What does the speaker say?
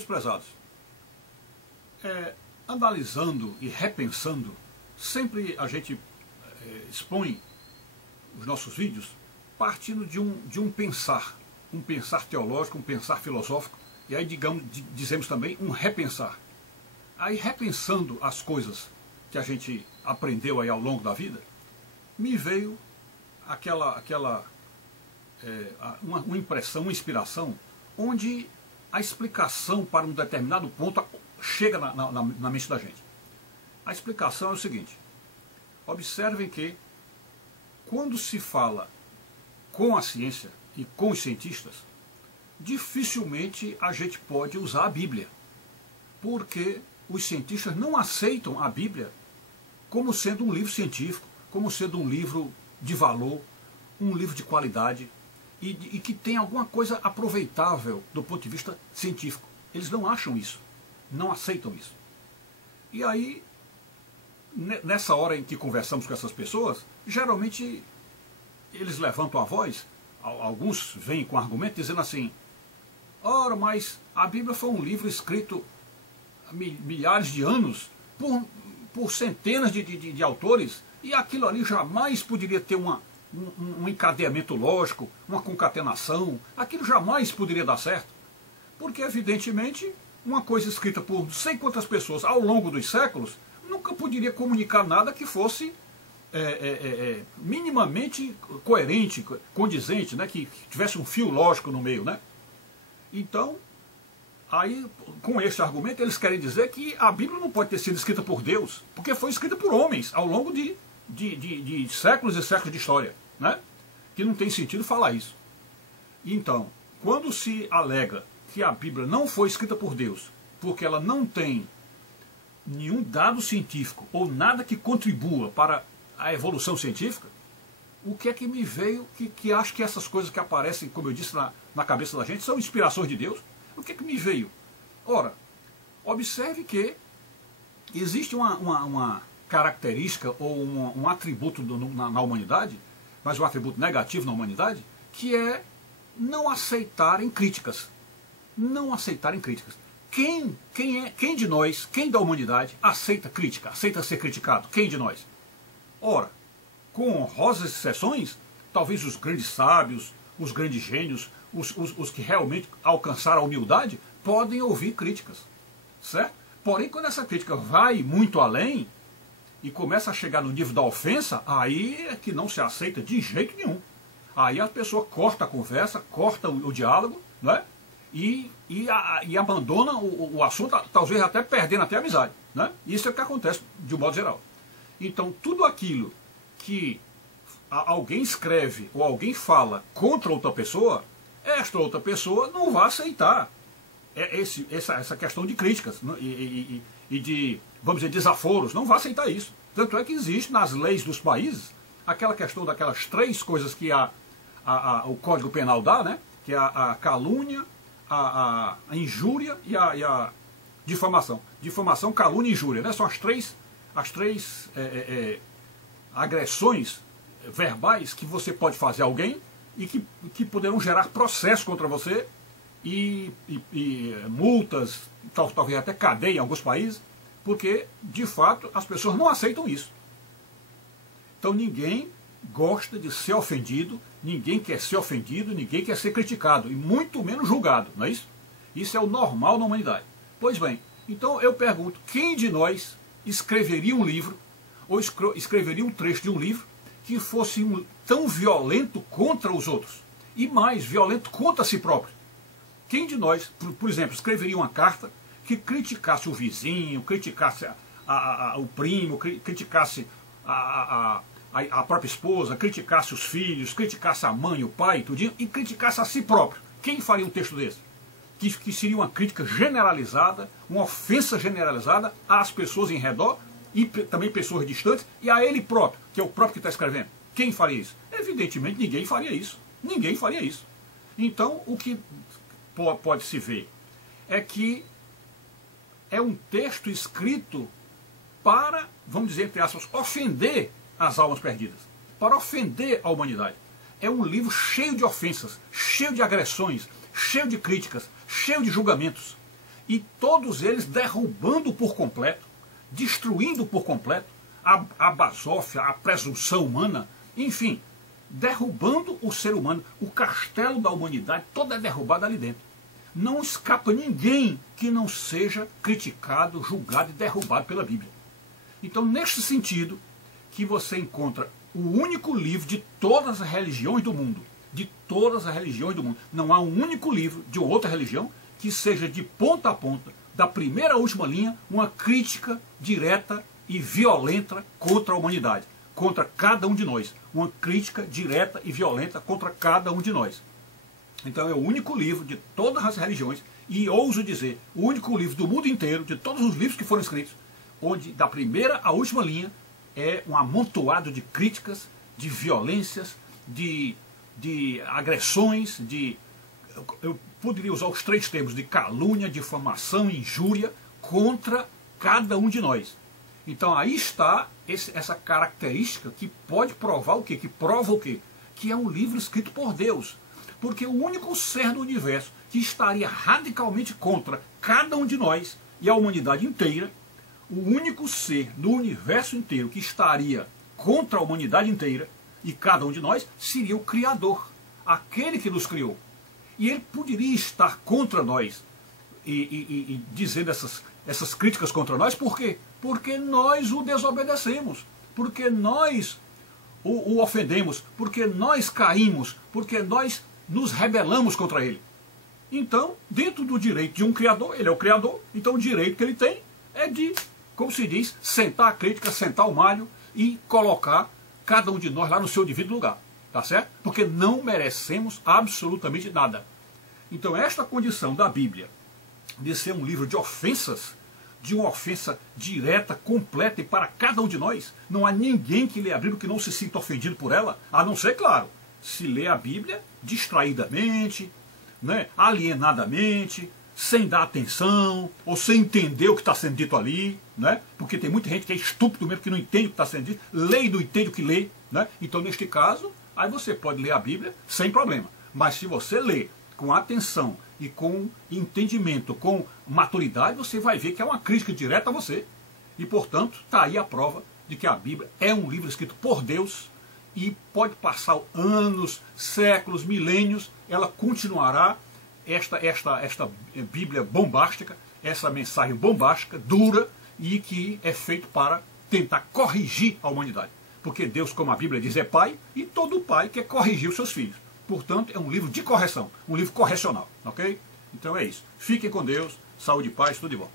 Meus prezados, analisando e repensando, sempre a gente expõe os nossos vídeos partindo de um pensar teológico, um pensar filosófico, e aí dizemos também um repensar. Aí repensando as coisas que a gente aprendeu aí ao longo da vida, me veio uma impressão, uma inspiração, onde a explicação para um determinado ponto chega na mente da gente. A explicação é o seguinte: observem que quando se fala com a ciência e com os cientistas, dificilmente a gente pode usar a Bíblia, porque os cientistas não aceitam a Bíblia como sendo um livro científico, como sendo um livro de valor, um livro de qualidade, e que tem alguma coisa aproveitável do ponto de vista científico. Eles não acham isso, não aceitam isso. E aí, nessa hora em que conversamos com essas pessoas, geralmente eles levantam a voz, alguns vêm com argumento dizendo assim: ora, mas a Bíblia foi um livro escrito há milhares de anos por centenas de autores, e aquilo ali jamais poderia ter um encadeamento lógico, uma concatenação, aquilo jamais poderia dar certo, porque evidentemente uma coisa escrita por não sei quantas pessoas ao longo dos séculos nunca poderia comunicar nada que fosse minimamente coerente, condizente, né, que tivesse um fio lógico no meio, né? Então, aí, com esse argumento, eles querem dizer que a Bíblia não pode ter sido escrita por Deus, porque foi escrita por homens ao longo de séculos e séculos de história, né? Que não tem sentido falar isso. Então, quando se alega que a Bíblia não foi escrita por Deus, porque ela não tem nenhum dado científico ou nada que contribua para a evolução científica, o que é que me veio que acho que essas coisas que aparecem, como eu disse, na cabeça da gente, são inspirações de Deus? O que é que me veio? Ora, observe que existe uma característica ou um atributo na humanidade, mas um atributo negativo na humanidade, que é não aceitarem críticas. Não aceitarem críticas. Quem de nós, quem da humanidade, aceita crítica, aceita ser criticado? Quem de nós? Ora, com honrosas exceções, talvez os grandes sábios, os grandes gênios, os que realmente alcançaram a humildade, podem ouvir críticas, certo? Porém, quando essa crítica vai muito além e começa a chegar no nível da ofensa, aí é que não se aceita de jeito nenhum. Aí a pessoa corta a conversa, corta o diálogo, né? E abandona o assunto, talvez até perdendo até a amizade, né? Isso é o que acontece de um modo geral. Então, tudo aquilo que alguém escreve ou alguém fala contra outra pessoa, esta outra pessoa não vai aceitar essa questão de críticas e de, vamos dizer, desaforos, não vai aceitar isso. Tanto é que existe nas leis dos países aquela questão daquelas três coisas que o Código Penal dá, né? Que é a calúnia, a injúria e a difamação. Difamação, calúnia e injúria, né? São as três agressões verbais que você pode fazer a alguém e que poderão gerar processo contra você e multas, talvez até cadeia em alguns países, porque, de fato, as pessoas não aceitam isso. Então ninguém gosta de ser ofendido, ninguém quer ser ofendido, ninguém quer ser criticado, e muito menos julgado, não é isso? Isso é o normal na humanidade. Pois bem, então eu pergunto, quem de nós escreveria um livro, ou escreveria um trecho de um livro, que fosse tão violento contra os outros, e mais violento contra si próprio? Quem de nós, por exemplo, escreveria uma carta que criticasse o vizinho, criticasse o primo, criticasse a própria esposa, criticasse os filhos, criticasse a mãe, o pai, tudinho, e criticasse a si próprio? Quem faria um texto desse? Que seria uma crítica generalizada, uma ofensa generalizada às pessoas em redor, e também pessoas distantes, e a ele próprio, que é o próprio que está escrevendo. Quem faria isso? Evidentemente ninguém faria isso. Ninguém faria isso. Então, o que pode se ver é que é um texto escrito para, vamos dizer, entre aspas, ofender as almas perdidas, para ofender a humanidade. É um livro cheio de ofensas, cheio de agressões, cheio de críticas, cheio de julgamentos. e todos eles derrubando por completo, destruindo por completo a basófia, a presunção humana, enfim, derrubando o ser humano, o castelo da humanidade, toda é derrubada ali dentro. Não escapa ninguém que não seja criticado, julgado e derrubado pela Bíblia. Então, neste sentido, que você encontra o único livro de todas as religiões do mundo, de todas as religiões do mundo. Não há um único livro de outra religião que seja de ponta a ponta, da primeira à última linha, uma crítica direta e violenta contra a humanidade, contra cada um de nós. Uma crítica direta e violenta contra cada um de nós. Então é o único livro de todas as religiões, e ouso dizer, o único livro do mundo inteiro, de todos os livros que foram escritos, onde da primeira à última linha é um amontoado de críticas, de violências, de agressões, eu poderia usar os 3 termos, de calúnia, difamação, injúria, contra cada um de nós. Então aí está essa característica que pode provar o quê? Que prova o quê? Que é um livro escrito por Deus. Porque o único ser do universo que estaria radicalmente contra cada um de nós e a humanidade inteira, o único ser do universo inteiro que estaria contra a humanidade inteira e cada um de nós seria o Criador, aquele que nos criou. E ele poderia estar contra nós e dizendo essas críticas contra nós, por quê? Porque nós o desobedecemos, porque nós o ofendemos, porque nós caímos, porque nós nos rebelamos contra ele. Então, dentro do direito de um Criador, ele é o Criador, então o direito que ele tem é de, como se diz, sentar a crítica, sentar o malho e colocar cada um de nós lá no seu devido lugar. Tá certo? Porque não merecemos absolutamente nada. Então esta condição da Bíblia de ser um livro de ofensas, de uma ofensa direta, completa e para cada um de nós, não há ninguém que lê a Bíblia que não se sinta ofendido por ela, a não ser, claro, se lê a Bíblia distraidamente, né, alienadamente, sem dar atenção, ou sem entender o que está sendo dito ali, né, porque tem muita gente que é estúpido mesmo, que não entende o que está sendo dito, lê e não entende o que lê, né, então neste caso, aí você pode ler a Bíblia sem problema, mas se você lê com atenção e com entendimento, com maturidade, você vai ver que é uma crítica direta a você, e portanto está aí a prova de que a Bíblia é um livro escrito por Deus, e pode passar anos, séculos, milênios, ela continuará esta Bíblia bombástica, essa mensagem bombástica, dura, e que é feito para tentar corrigir a humanidade. Porque Deus, como a Bíblia diz, é pai, e todo pai quer corrigir os seus filhos. Portanto, é um livro de correção, um livro correcional, ok? Então é isso. Fiquem com Deus, saúde e paz, tudo de bom.